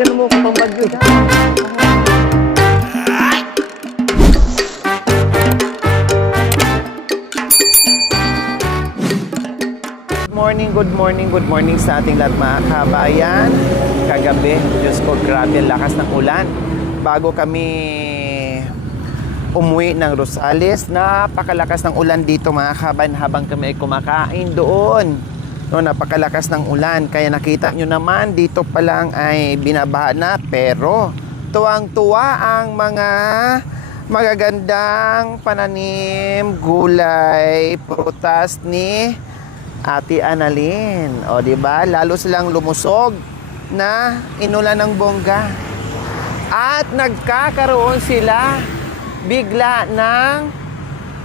ganun mo kapambadyo dyan. Good morning sa ating lahat mga kabayan. Kagabi, Diyos ko, grabe ang lakas ng ulan. Bago kami umuwi ng Rosales, napakalakas ng ulan dito mga kabayan habang kami ay kumakain doon. No, napakalakas ng ulan. Kaya nakita nyo naman, dito pa lang ay binabaha na. Pero tuwang-tuwa ang mga magagandang pananim, gulay, prutas ni Ate Annalyn. O, diba? Lalo silang lumusog na inulan ng bongga. At nagkakaroon sila bigla ng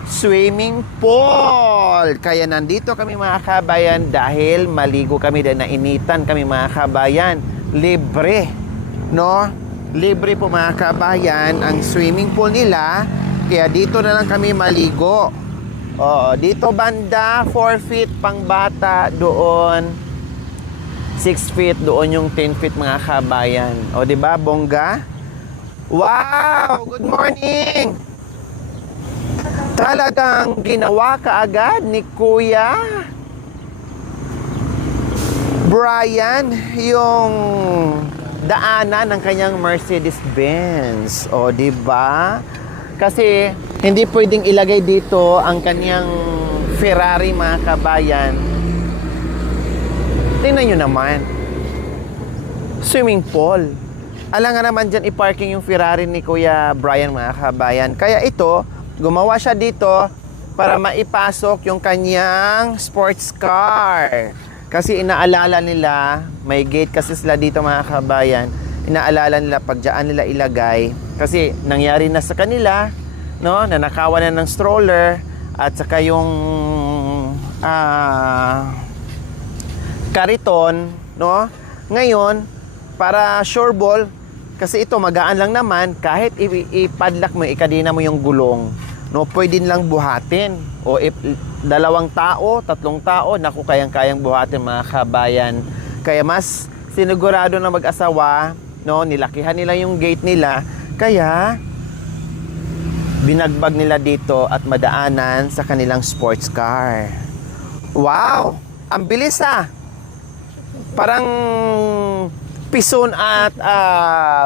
swimming pool. Kaya nandito kami mga kabayan dahil maligo kami dahil nainitan kami mga kabayan. Libre. No? Libre po mga kabayan ang swimming pool nila. Kaya dito na lang kami maligo. Oo, dito banda 4 feet pang bata, doon 6 feet, doon yung 10 feet mga kabayan. O, di ba, bongga? Wow! Good morning! Talagang ginawa kaagad ni Kuya Brian yung daanan ng kanyang Mercedes-Benz. O, di ba? Kasi hindi pwedeng ilagay dito ang kanyang Ferrari mga kabayan. Tingnan nyo naman. Swimming pool. Alam nga naman dyan i-parking yung Ferrari ni Kuya Brian mga kabayan. Kaya ito, gumawa siya dito para maipasok yung kanyang sports car. Kasi inaalala nila, may gate kasi sila dito mga kabayan. Inaalala nila pag dyan nila ilagay. Kasi nangyari na sa kanila, no, nanakawan na ng stroller at saka yung kariton, no. Ngayon, para sure ball, kasi ito magaan lang naman, kahit ipadlak mo, ikadina mo yung gulong, no, pwede lang buhatin. O dalawang tao, tatlong tao, naku, kayang-kayang buhatin mga kabayan. Kaya mas sinigurado na mag-asawa, no, nilakihan nila yung gate nila. Kaya binagbag nila dito at madaanan sa kanilang sports car. Wow! Ang bilis ah! Parang pison at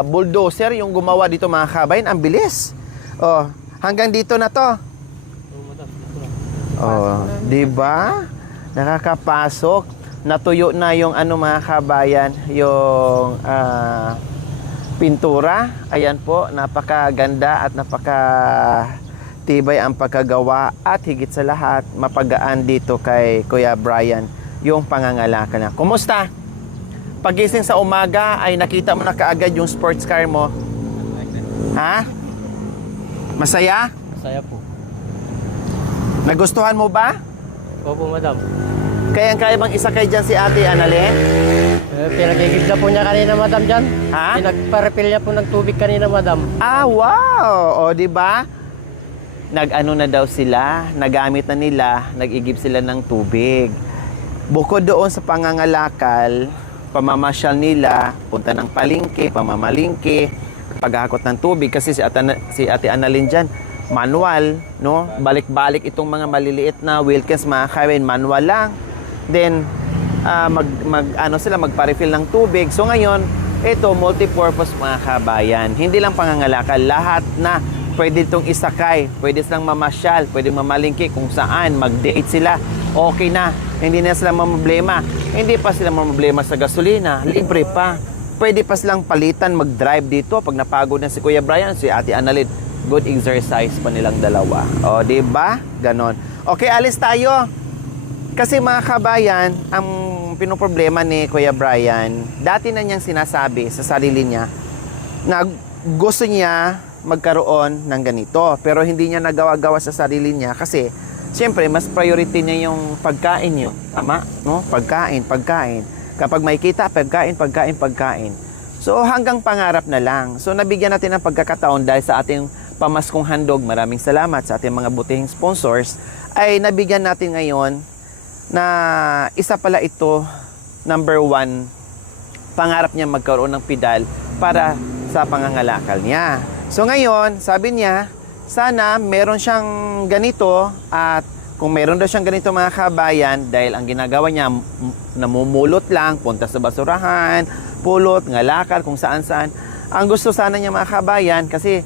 bulldozer yung gumawa dito mga kabayan. Ang bilis. Oh, hanggang dito na to. Oh, 'di ba? Nakakapasok. Natuyo na yung ano mga kabayan, yung pintura. Ayan po, napakaganda at napakatibay ang pagkagawa at higit sa lahat, mapagaan dito kay Kuya Brian yung pangangalaka na. Kumusta? Pagising sa umaga ay nakita mo na kaagad yung sports car mo. Ha? Masaya? Masaya po. Nagustuhan mo ba? Opo, madam. Kaya bang isakay dyan si Ate Annalyn? Pinagigib na po niya kanina, madam, dyan. Ha? Pinagpa-refill niya po ng tubig kanina, madam. Ah, wow! O, di ba? Nag-ano na daw sila, nagamit na nila, nag-igib sila ng tubig. Bukod doon sa pangangalakal, pamamasyal nila, punta ng palengke, pamamalingke, paghakot ng tubig. Kasi si Ate Annalyn dyan, manual, no? Balik-balik itong mga maliliit na Wilkins, mga kabayan, manual lang. Then, magpa-refill ng tubig. So ngayon, ito multi-purpose mga kabayan. Hindi lang pangangalakal, lahat na pwede itong isakay, pwede silang mamasyal, pwede mamalingki kung saan, mag-date sila. Okay na, hindi na sila mamblema. Hindi pa sila mamblema sa gasolina, libre pa. Pwede pa silang palitan, mag-drive dito. Pag napagod na si Kuya Brian, si Ate Annalyn, good exercise pa nilang dalawa. O, diba? Ganon. Okay, alis tayo. Kasi mga kabayan, ang pinoproblema ni Kuya Brian, dati na niyang sinasabi sa sarili niya na gusto niya magkaroon ng ganito. Pero hindi niya nagawa-gawa sa sarili niya kasi siyempre, mas priority niya yung pagkain niyo. Tama? No? Pagkain. Kapag may kita, pagkain. So hanggang pangarap na lang. So nabigyan natin ng pagkakataon dahil sa ating pamaskong handog, maraming salamat sa ating mga butihing sponsors, ay nabigyan natin ngayon na isa pala ito, number 1 pangarap niya magkaroon ng pedal para sa pangangalakal niya. So ngayon, sabi niya, sana meron siyang ganito at kung meron daw siyang ganito mga kabayan, dahil ang ginagawa niya, namumulot lang, punta sa basurahan, pulot, ngalakal, kung saan-saan. Ang gusto sana niya mga kabayan, kasi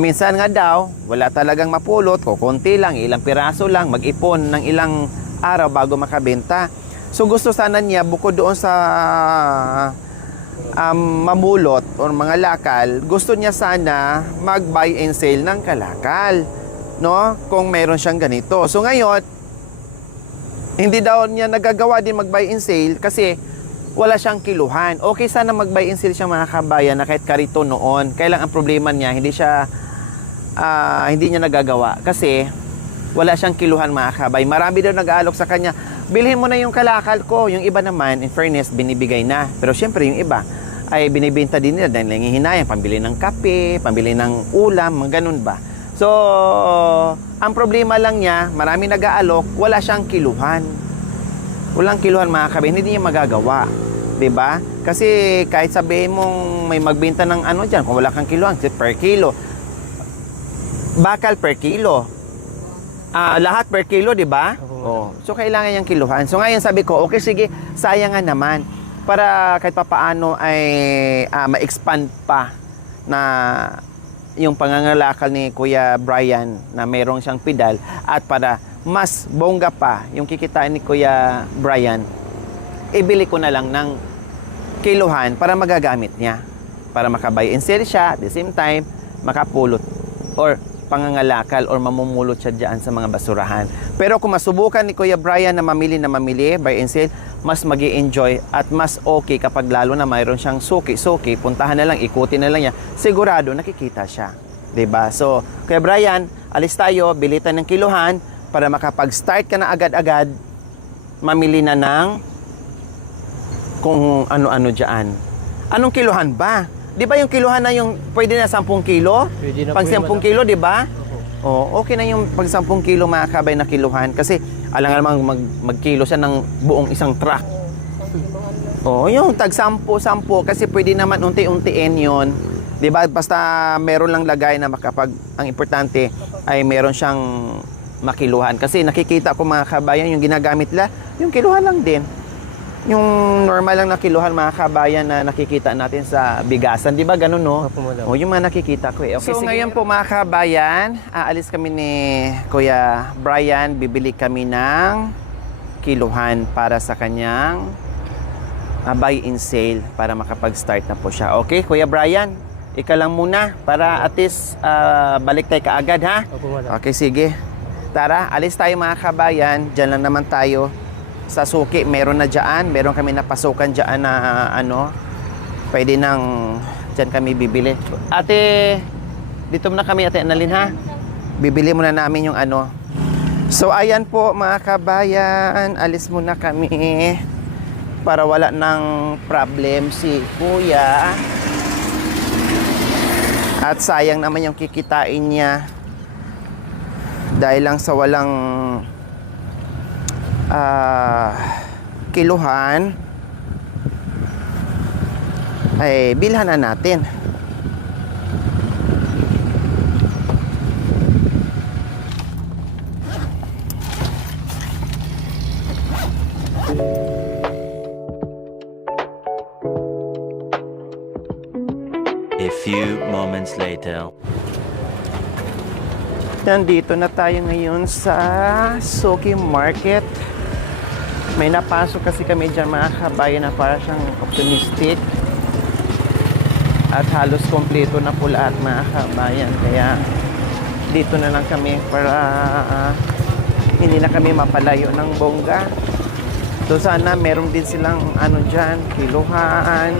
minsan nga daw, wala talagang mapulot, kukunti lang, ilang piraso lang, mag-ipon ng ilang araw bago makabenta. So gusto sana niya, bukod doon sa mamulot o mga lakal, gusto niya sana mag-buy and sell ng kalakal, no? Kung meron siyang ganito. So ngayon, hindi daw niya nagagawa din mag-buy and sell kasi wala siyang kiluhan. Okay sana mag-buy and sell siya mga kabayan na kahit karito noon. Kaya lang ang problema niya, hindi niya nagagawa kasi wala siyang kiluhan mga kabay. Marami daw nag-aalok sa kanya, bilhin mo na yung kalakal ko. Yung iba naman, in fairness, binibigay na. Pero syempre yung iba ay binibenta din nila dahil nangihinayang, pambili ng kape, pambili ng ulam, mga ganun ba. So, ang problema lang niya, marami nag-aalok, wala siyang kiluhan. Walang kiluhan mga kabay, hindi niya magagawa. 'Di ba? Kasi kahit sabihin mong may magbenta ng ano diyan, kung wala kang kiluhan, per kilo. Bakal per kilo. Lahat per kilo, 'di ba? Oh. So kailangan niyang kiluhan. So ngayon sabi ko, okay sige, sayang nga naman para kahit papaano ay ma-expand pa na yung pangangalakal ni Kuya Brian na mayroong siyang pedal at para mas bongga pa yung kikitain ni Kuya Brian, ibili ko na lang ng kiluhan para magagamit niya. Para makabay and sell siya, at the same time, makapulot or pangangalakal or mamumulot siya dyan sa mga basurahan. Pero kung masubukan ni Kuya Brian na mamili, buy and sell, mas magi-enjoy at mas okay kapag lalo na mayroon siyang suki, puntahan na lang, ikutin na lang niya, sigurado nakikita siya. 'Di ba? So, Kuya Brian, alis tayo, bili tayo ng kiluhan para makapag-start ka na agad-agad, mamili na ng kung ano-ano dyan. Anong kiluhan ba? Di ba yung kiluhan na yung pwede na 10 kilo? Pwede na Pag po yun, 10 kilo, di ba? Oh, okay na yung pag 10 kilo mga kabay na kiluhan kasi alang namang magkilo siya ng buong isang truck. Oh, yung tag 10 kasi pwede naman unti-untiin yon. Di ba? Basta meron lang lagay na makapag, ang importante ay meron siyang makiluhan. Kasi nakikita ko mga kabayan, yung ginagamit la, yung kiluhan lang din. Yung normal lang na kiluhan mga kabayan na nakikita natin sa bigasan. Di ba ganun, no? O, yung mga nakikita ko eh. Okay, so ngayon po mga kabayan, aalis kami ni Kuya Brian. Bibili kami ng kiluhan para sa kanyang buy and sale para makapag-start na po siya. Okay, Kuya Brian, ika lang muna para at least balik tayo kaagad, ha? Opo, madam. Okay, sige. Tara, alis tayo mga kabayan. Diyan lang naman tayo sa suki. Meron na dyan. Meron kami napasukan dyan na pwede nang dyan kami bibili. Ate, dito muna kami, Ate Annalyn, ha? Bibili muna namin yung ano. So, ayan po mga kabayan. Alis muna kami para wala ng problem si Kuya. At sayang naman yung kikitain niya dahil lang sa walang kiluhan ay bilhan na natin. A few moments later. Nandito na tayo ngayon sa Suki Market. May napasok kasi kami dyan mga kabayan na para siyang optimistic. At halos kompleto na po lahat mga kabayan. Kaya dito na lang kami para hindi na kami mapalayo ng bongga. So sana meron din silang ano dyan, kiluhan.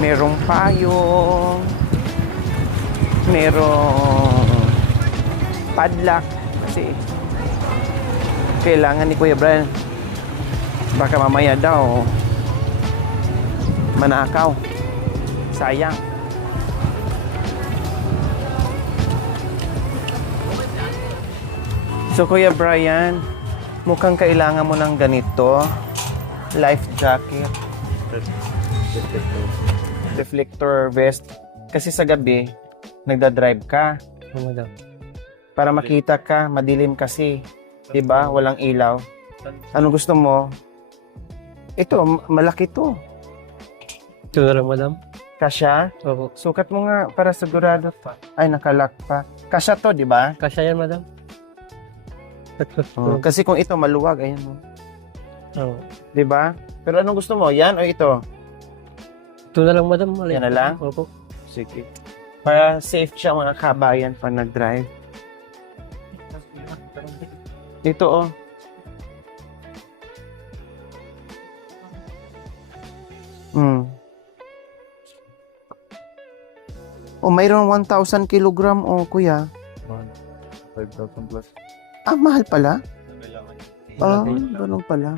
Merong payong. Merong padlock. Kasi kailangan ni Kuya Brian, baka mamaya daw manakaw. Sayang. So Kuya Brian, mukhang kailangan mo ng ganito. life jacket, reflector vest. Kasi sa gabi, nagda-drive ka. Opo, madam. Para makita ka, madilim kasi. Diba? Walang ilaw. Ano gusto mo? Ito, malaki to. Ito na lang, madam. Kasya? Opo. Sukat mo nga para sigurado pa. Ay, nakalock pa. Kasya to, di ba? Kasya yan, madam. Oh, kasi kung ito maluwag, ayan mo. Oo. Di ba? Pero anong gusto mo? Yan o ito? Ito na lang, madam. Mali. Yan na lang? Opo. Sige. Para safe siya mga kabayan pag nag-drive. Ito oh. Oh, mayroon 1,000 kilogram oh, kuya. 5,000 plus. Ah, mahal pala. Ah, Kailangan. ganun pala.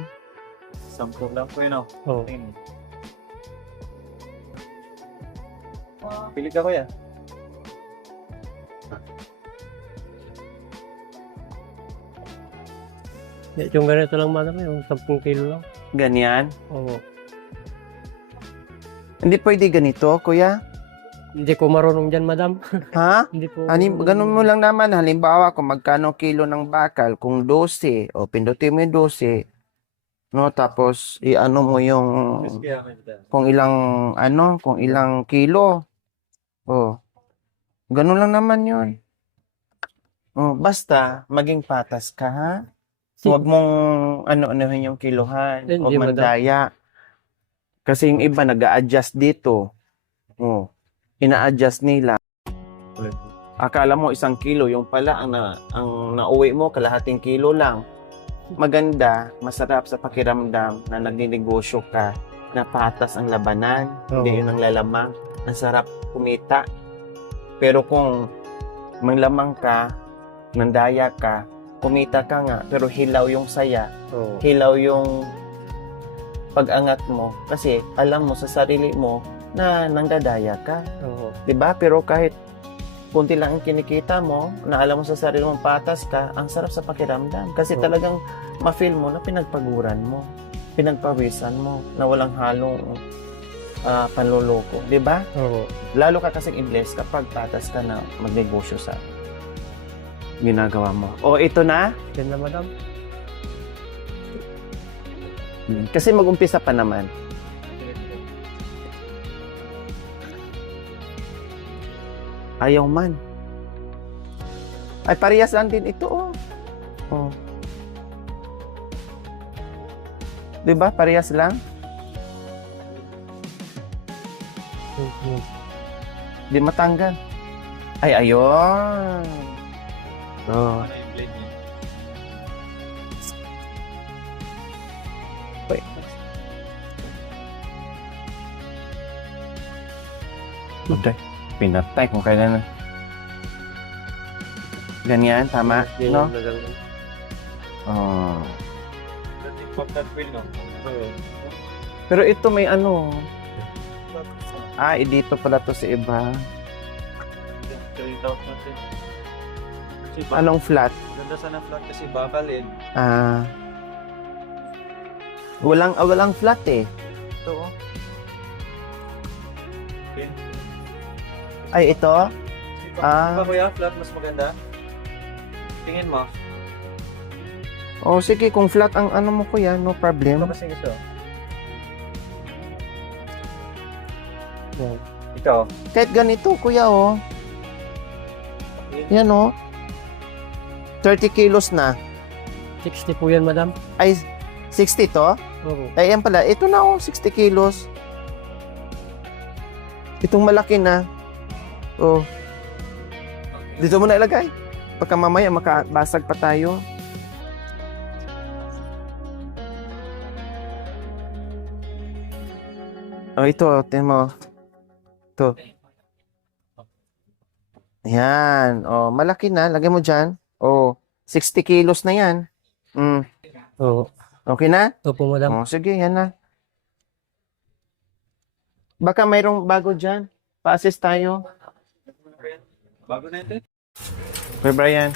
10 lang po yun, oh. Oo. Pili ka, kuya. Yung ganito lang, madam. Yung 10 kilo lang. Ganyan. Oo. Hindi pwede ganito, kuya. Hindi ko marunong dyan, madam. Ha? Hindi po. Ganun mo lang naman. Halimbawa, kung magkano kilo ng bakal, kung 12, o pindutin mo yung 12, no, tapos i-ano mo yung kung ilang kilo. Oh. Ganun lang naman 'yun. Oh, basta maging patas ka, ha? Huwag mong ano-anuhin yung kilohan, Hindi, huwag mandaya. Kasi yung iba nag-a-adjust dito. Oh. Ina-adjust nila. Akala mo 1 kilo, yung pala ang nauwi mo kalahating kilo lang. Maganda, masarap sa pakiramdam na nagninegosyo ka, na patas ang labanan, hindi Oo. yun ang lalamang. Ang sarap kumita. Pero kung manglamang ka, nandaya ka, kumita ka nga, pero hilaw yung saya, Oo. hilaw yung pag-angat mo. Kasi alam mo sa sarili mo na nangdadaya ka. Oo. 'Di ba? Pero kahit kunti lang ang kinikita mo, na alam mo sa sarili mong patas ka, ang sarap sa pakiramdam. Kasi Oo. talagang ma-feel mo na pinagpaguran mo, pinagpawisan mo, na walang halong panloloko. 'Di ba? Oo. Lalo ka kasing i-bless kapag patas ka na magnegosyo sa ginagawa mo. O, ito na. Yan na, madam. Kasi mag-umpisa pa naman. Ayaw man. Ay, parehas lang din ito, oh. Oh. Diba? Parehas lang. Di matanggal. Ay, ayun. Oh. Ano yung blade niya? Wait. Uday, pinatay kung kailan na. Ganyan, tama, no? Oh. Pag that wheel, no? Pero ito may ano. Ah, dito pala to sa iba. Anong flat? Ganda sana flat kasi bakal eh. Ah. Walang flat eh. Ito, oh. Okay. Ay, ito? Ah. Di ba kuya, flat mas maganda? Tingin mo. Oh, sige, kung flat ang ano mo kuya, no problem. Ito kasi gusto. Yan. Ito. Kahit ganito, kuya, oh. Yan, oh. 30 kilos na. 60 po yan, madam. Ay, 60 to? Oo. Ay, yan pala. Ito na, oh. 60 kilos. Itong malaki na. Oh. Dito mo na ilagay. Pagka mamaya, makabasag pa tayo. Oh, ito. Tingnan mo. Ito. Yan. Oh, malaki na. Lagay mo dyan. Oh, 60 kilos na yan. Oo. Okay na? Opo, madam. Oh, sige, yan na. Baka mayroong bago dyan. Pa-assist tayo. Bago na ito. Kuya Brian,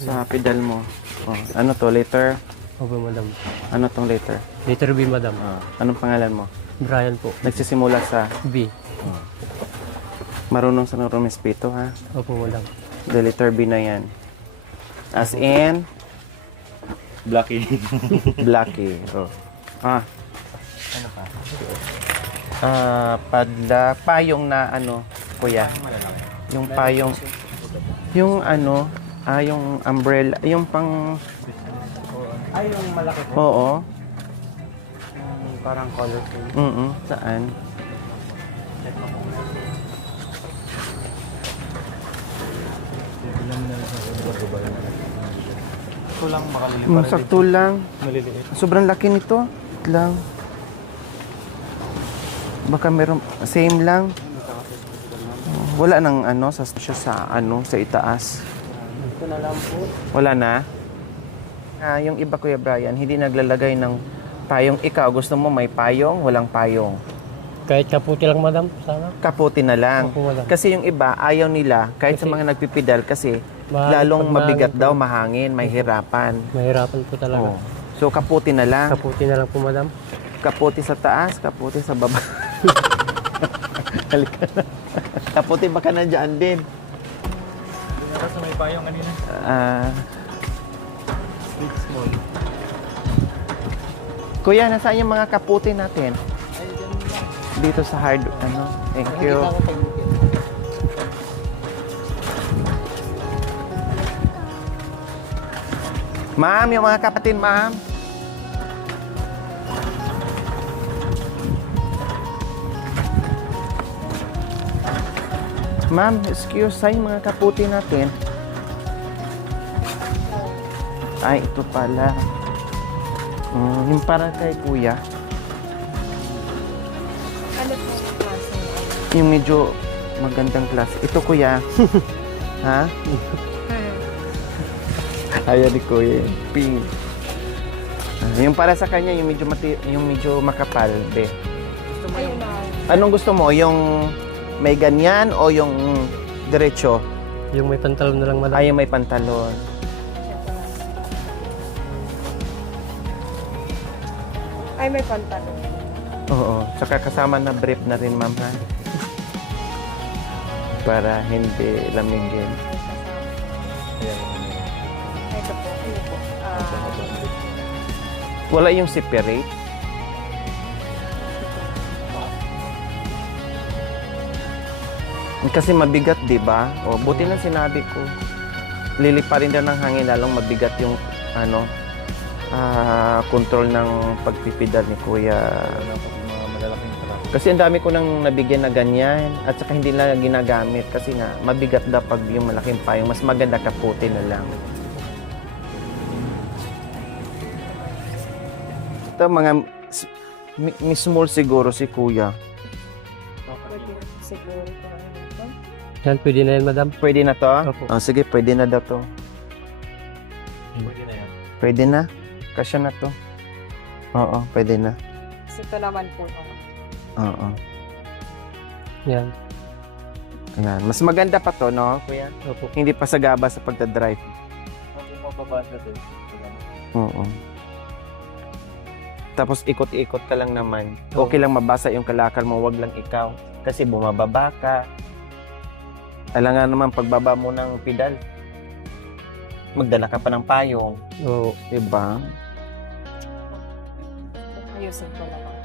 sa pedal mo. Oh, ano to, later? Opo, madam. Ano tong letter? Letter B, madam. Anong pangalan mo? Brian po. Nagsisimula sa B. marunong sa rumespeto, ha? Opo, madam. The letter B na yan. As in, Blacky. Blacky. Oh. Ano pa? Payong na ano, kuya. Yung payong, yung ano, yung umbrella, yung pang, Ay, yung malaki po. oo. Parang colorful. Saan? Ito lang makalilipan. Sakto lang. Maliliit. Sobrang laki nito. Wait lang. Baka meron, same lang. Wala nang ano, siya sa ano, sa itaas. Ito na lang po. Wala na? Yung iba, Kuya Brian, hindi naglalagay ng payong. Ikaw, gusto mo may payong, walang payong. Kahit kaputi lang, madam. Sana. Kaputi na lang. Opo, madam. Kasi yung iba, ayaw nila, kahit sa Kasi- mga nagpipidal, kasi Mahangin lalong pag mabigat mahangin daw, po. mahangin, may hirapan. Mahirapan po talaga. Oh. So, kaputi na lang. Kaputi na lang po, madam. Kaputi sa taas, kaputi sa baba. Halika na. Kaputi baka nandiyan din. Para sa may payong kanina. Big small. Kuya, nasaan yung mga kaputi natin? Dito sa hard, ano? Thank you. Ma'am, yung mga kapatid, ma'am. Ma'am, excuse, saan yung mga kaputi natin? Ay, ito pala. Yung para kay kuya. Ano po sa klase? Yung medyo magandang klase. Ito kuya. Ha? Ayaw ni kuya. Pink. Yung para sa kanya, yung medyo, yung medyo makapal. Be. Ayun na. Anong gusto mo? Yung may ganyan o yung diretso? Yung may pantalon na lang, madam. Ay, yung may pantalon. Ay, may pantalon. Oo. Saka kasama na brief na rin, ma'am, ha? Para hindi lamigin. Ito po. Ano po? Wala yung separate. Kasi mabigat, di ba? O, buti lang sinabi ko. Lilipa rin daw ng hangin, lalong mabigat yung ano, control ng pagpipidal ni Kuya. Mga malalaking truck. Kasi ang dami ko nang nabigyan na ganyan at saka hindi na ginagamit kasi nga mabigat daw pag yung malaking payong. Mas maganda kaputi na lang. Ito mga small siguro si Kuya. Pwede siguro ko ano ito. Yan, pwede na yan, madam. Pwede na to? Opo. Oh, sige, pwede na daw to. Pwede na yan. Pwede na? Kasya na to. Oo, pwede na. Kasi ito naman po. Oo. Yan. Ayan. Mas maganda pa to, no, Kuya? Opo. Hindi pa sagaba sa pagdadrive. Kung mababasa din. Oo. Tapos ikot-ikot ka lang naman. Oo. Okay lang mabasa yung kalakal mo, wag lang ikaw. Kasi bumababa ka. Alam nga naman, pagbaba mo ng pedal, magdala ka pa ng payong. Oo. Diba? Ayusin ko naman.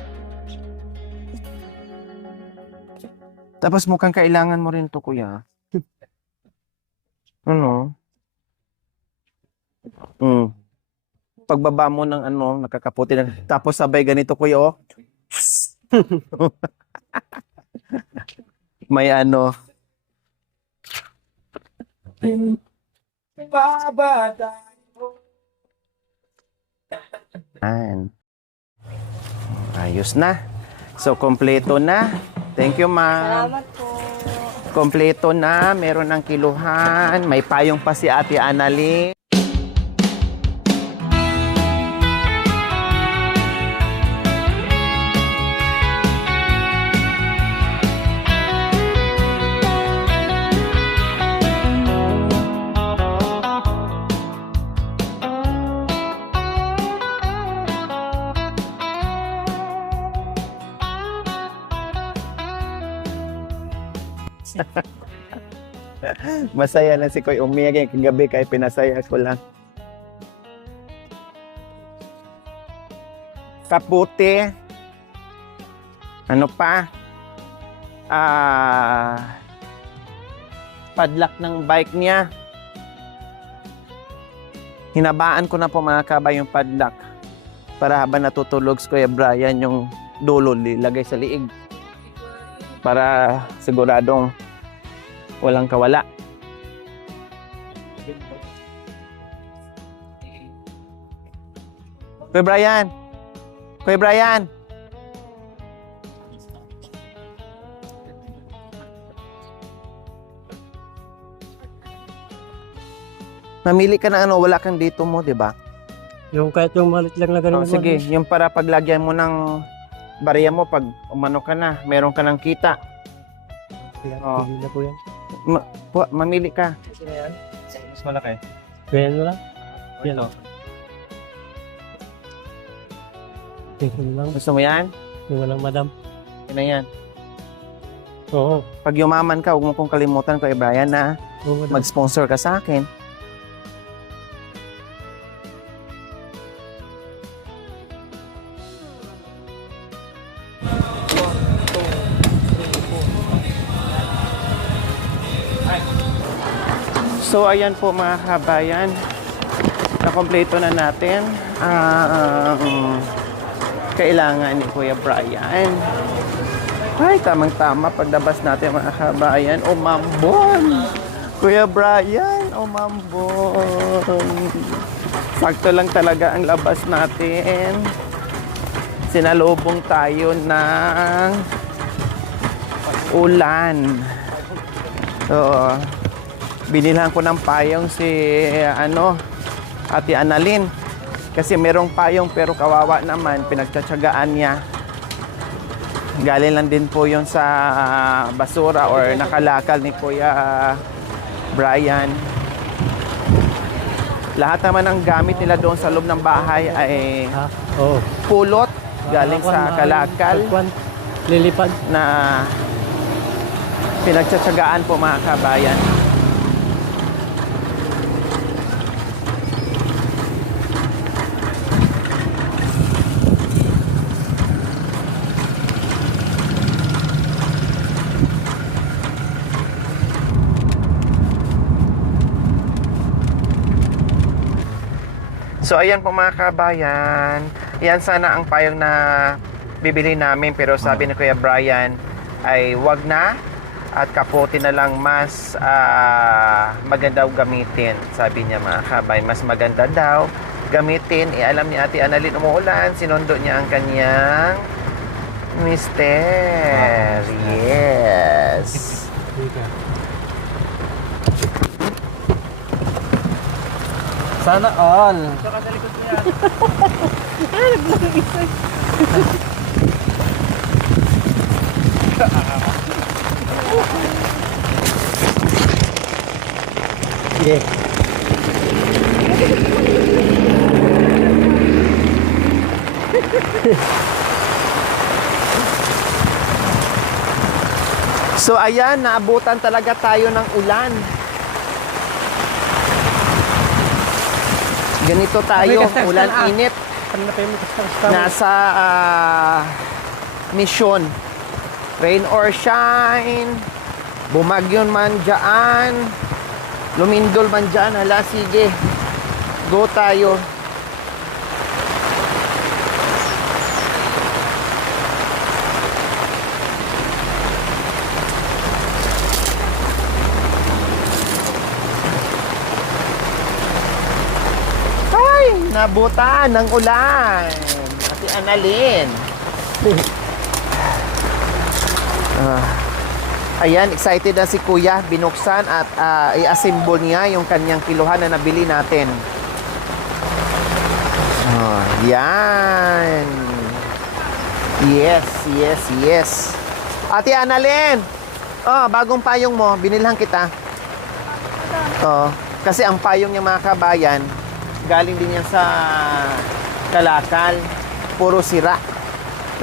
Tapos mukhang kailangan mo rin to, Kuya. Ano? Pagbaba mo ng ano, nakakaputi na. Tapos sabay ganito, Kuya, oh. May ano. Yan. Ayos na. So, kompleto na. Thank you, ma'am. Salamat po. Kompleto na. Meron ng kiluhan. May payong pa si Ate Annalyn. Masaya na si Kuya Umiyag. Kagabi kay pinasaya ko lang. Kaputi. Ano pa? Padlock ng bike niya. Hinabaan ko na po mga kabay yung padlock para habang natutulog si Kuya Brian yung dulo lagay sa liig para siguradong walang kawala. Kuya Brian! Kuya Brian! Mamili ka na ano, wala kang dito mo, di ba? Yung kahit yung malit lang na Oh, ganun. sige, yung para paglagyan mo ng barya mo pag umano ka na, meron ka ng kita. Oh. Pili na po yan. Mamili ka. Kasi na yan? Mas malaki. Ganyan mo lang. Yan. Ito. Tingnan lang. Gusto mo yan? Yung walang madam. Yan na yan. Oo. Pag yumaman ka, huwag mo pong kalimutan ko, Brian, na Oo, madam. mag-sponsor ka sa akin. So, ayan po mga kabayan. Nakompleto na natin ang kailangan ni Kuya Brian. Ay, tamang-tama paglabas natin mga kabayan. Umambon! Kuya Brian, umambon! Sakto lang talaga ang labas natin. Sinalubong tayo ng ulan. So, binilhan ko ng payong si Ate Annalyn. Kasi merong payong pero kawawa naman, pinagtsatsagaan niya. Galing lang din po yun sa basura or nakalakal ni Kuya Brian. Lahat naman ng gamit nila doon sa loob ng bahay ay Ha? Oo. pulot galing sa kalakal Lilipad. na pinagtsatsagaan po mga kabayan. So ayan po mga kabayan, yan sana ang payong na bibili namin pero sabi ni Kuya Brian ay wag na at kapote na lang mas maganda gamitin. Sabi niya mga kabayan, mas maganda daw gamitin. Alam ni Ate Annalyn umuulan, sinundo niya ang kanyang mister. Yes. Sana all. Yeah. So ayan, naabutan talaga tayo ng ulan. Ganito tayo, ulan init. Nasa mission. Rain or shine. Bumagyon man dyan. Lumindol man dyan. Hala, sige. Go tayo. Nabutan ng ulan. Ate Annalyn. Ayan, excited na si Kuya. Binuksan at i-assemble niya yung kanyang kiluhan na nabili natin. Yan. Yes, yes, yes. Ate Annalyn. Bagong payong mo. Binilhan kita. Kasi ang payong niya mga kabayan, galing din yan sa kalakal. Puro sira.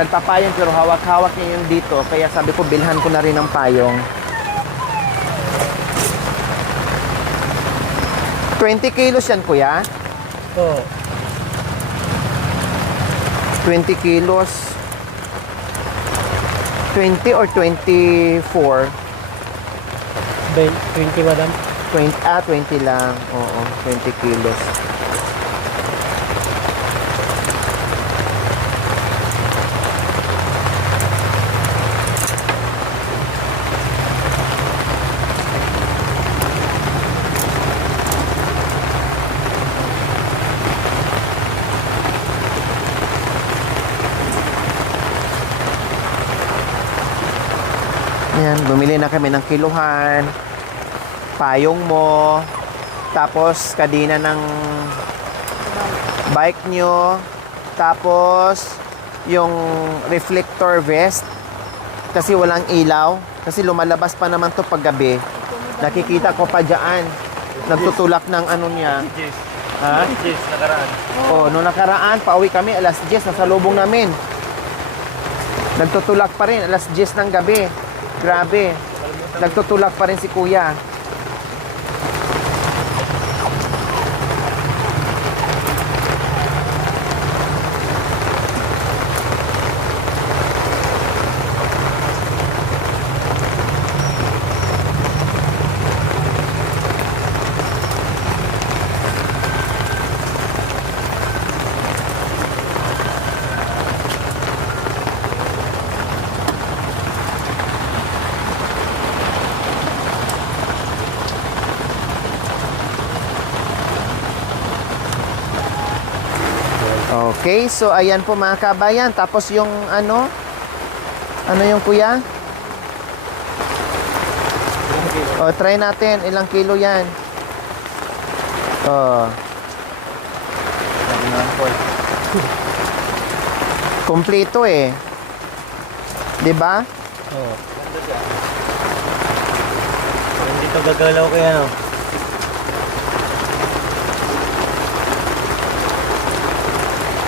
Nagpapayong pero hawak-hawak niya yun dito. Kaya sabi ko, bilhan ko na rin ng payong. 20 kilos yan, kuya? Oo. 20 kilos. 20 or 24? 20, madam. 20 lang. Oo, 20 kilos. Ayan, bumili na kami ng kiluhan, payong mo, tapos kadina ng bike nyo, tapos yung reflector vest, kasi walang ilaw, kasi lumalabas pa naman to pag gabi. Nakikita ko pa dyan, nagtutulak ng ano niya. Ha? Yes, nakaraan. Oh, nung nakaraan, pauwi kami, alas 10, nasa lubong namin. Nagtutulak pa rin, alas 10 ng gabi. Grabe. Nagtutulak pa rin si kuya. Okay, so ayan po mga kabayan. Tapos yung ano yung kuya? O, try natin. Ilang kilo yan? O. Kompleto eh. 'Di ba? Oo. Hindi to gagalaw kaya ano.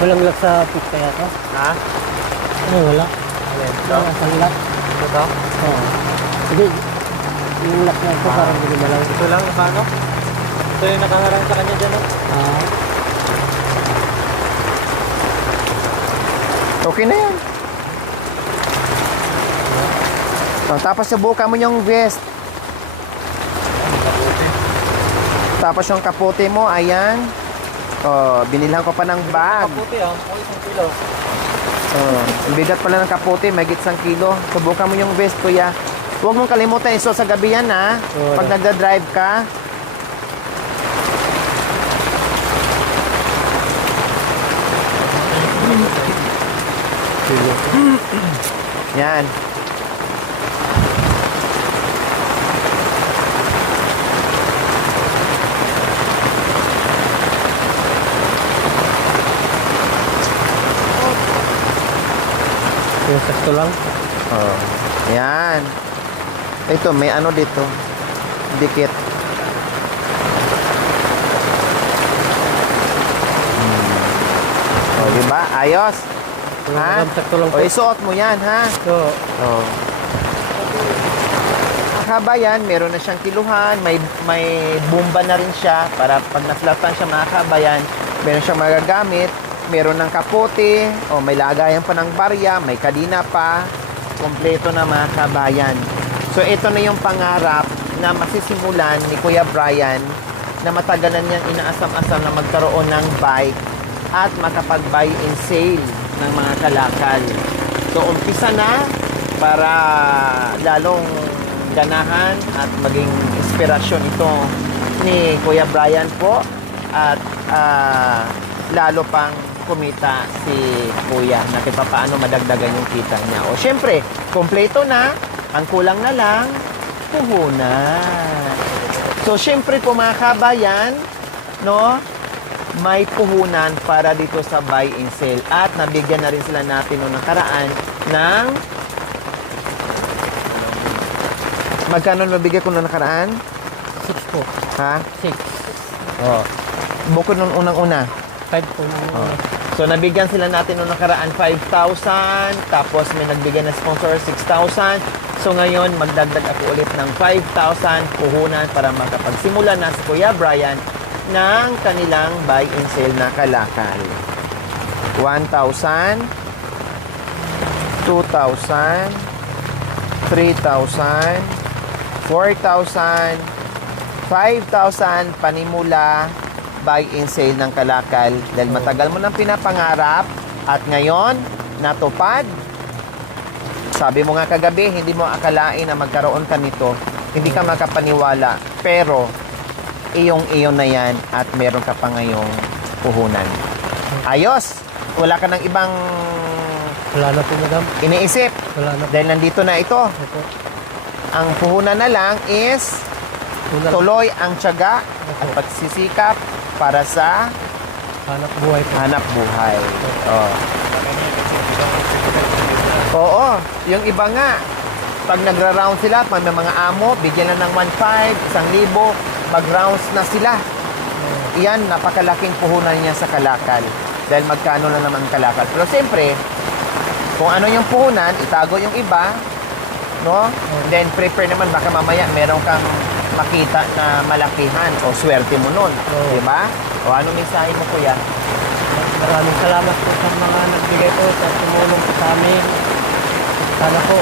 Walang lock sa pick kaya to? Ha? Ano, wala. Ito? Walang lock. Ito? Oo. Hindi. Yung lock na ito parang hindi malaw. Ito lang, paano? Ito yung nakaharang sa kanya dyan, no? Ah. Okay na yan. O, tapos subukan mo yung vest. Tapos yung kapote mo, ayan. Oh, binilhan ko pa ng bag. Kaputi, oh. O, 1 kilo. Oh, ang bigat pala ng kapote, may 1 kilo. Subukan mo yung vest, kuya. Huwag mong kalimutan iso sa gabi yan, ha? Oo. Pag nagda-drive ka. Yan. Yung sakto lang. Oh. Yan. Ito, may ano dito. Dikit. Oh, di ba? Ayos. Ha? Yung sakto lang O, isuot mo yan, ha? Oo. Oh. Kabayan, meron na siyang kiluhan, may bomba na rin siya para pag naslatan siya mga kabayan, meron siyang magagamit, meron ng kapote, o may lagayan pa ng barya, may kadina pa, kompleto na mga kabayan. So ito na yung pangarap na masisimulan ni Kuya Brian na matagalan niyang inaasam-asam na magkaroon ng bike at makapag-buy and sale ng mga kalakal. So umpisa na para lalong ganahan at maging inspirasyon ito ni Kuya Brian po at lalo pang kumita si Kuya na paano madagdagan yung kita niya. O syempre, kompleto na, ang kulang na lang, puhunan. So syempre po mga kabayan, no, may puhunan para dito sa buy and sell at nabigyan na rin sila natin noong nakaraan ng magkano nabigay ko noong nakaraan? 6 po. Ha? 6. Oh. Bukod nung unang-una. 5 po. So, nabigyan sila natin noong nakaraan 5,000. Tapos, may nagbigay na sponsor 6,000. So, ngayon, magdagdag ako ulit ng 5,000 puhunan para makapagsimula na si Kuya Brian ng kanilang buy and sell na kalakal. 1,000, 2,000, 3,000, 4,000, 5,000 panimula buy and sale ng kalakal dahil matagal mo nang pinapangarap at ngayon natupad. Sabi mo nga kagabi, hindi mo akalain na magkaroon ka nito. Hindi ka makapaniwala. Pero iyong-iyon na yan at meron ka pa ngayong puhunan. Ayos! Wala ka ng ibang Wala na po, madam. iniisip. Wala na po. Dahil nandito na ito. Opo. Ang puhunan na lang is Wala na. tuloy ang tiyaga at pagsisikap para sa Hanap buhay po. hanap buhay. Oh. Oo, yung iba nga, pag nagra-round sila, pag may mga amo, bigyan na ng 1,500, 1,000, mag-rounds na sila. Iyan, napakalaking puhunan niya sa kalakal. Dahil magkano na naman ang kalakal. Pero siyempre, kung ano yung puhunan, itago yung iba, no? Then prepare naman, baka mamaya meron kang makita na malakihan o swerte mo nun. Oo. Di ba? O ano mensahe mo, kuya? Maraming salamat po sa mga nagbigay po at tumulong po sa amin. Sana po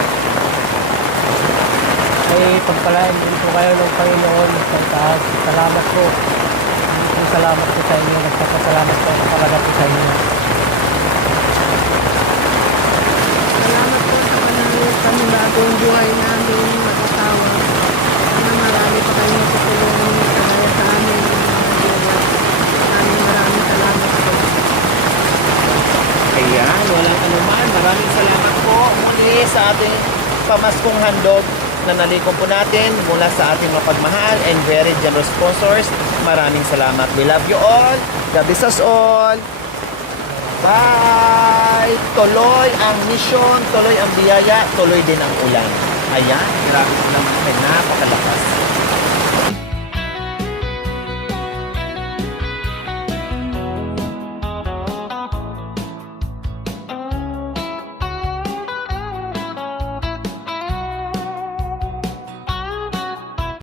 ay pagpalain din po kayo ng Panginoon sa taas. Salamat po. Salamat po sa inyo. Nagpapasalamat po ako talaga po sa inyo. Salamat po sa panibagong buhay namin mag-asawa. Sana marami pa kayong tutulungan kagaya sa amin ng mga magulang. Maraming salamat po. Ayan, walang anuman. Maraming salamat po muli sa ating pamaskong handog na nalikong po natin mula sa ating mapagmahal and very generous sponsors. Maraming salamat. We love you all. God bless us all. Bye! Tuloy ang mission, tuloy ang biyaya, tuloy din ang ulan. Ayan, grabe naman. Napakalakas.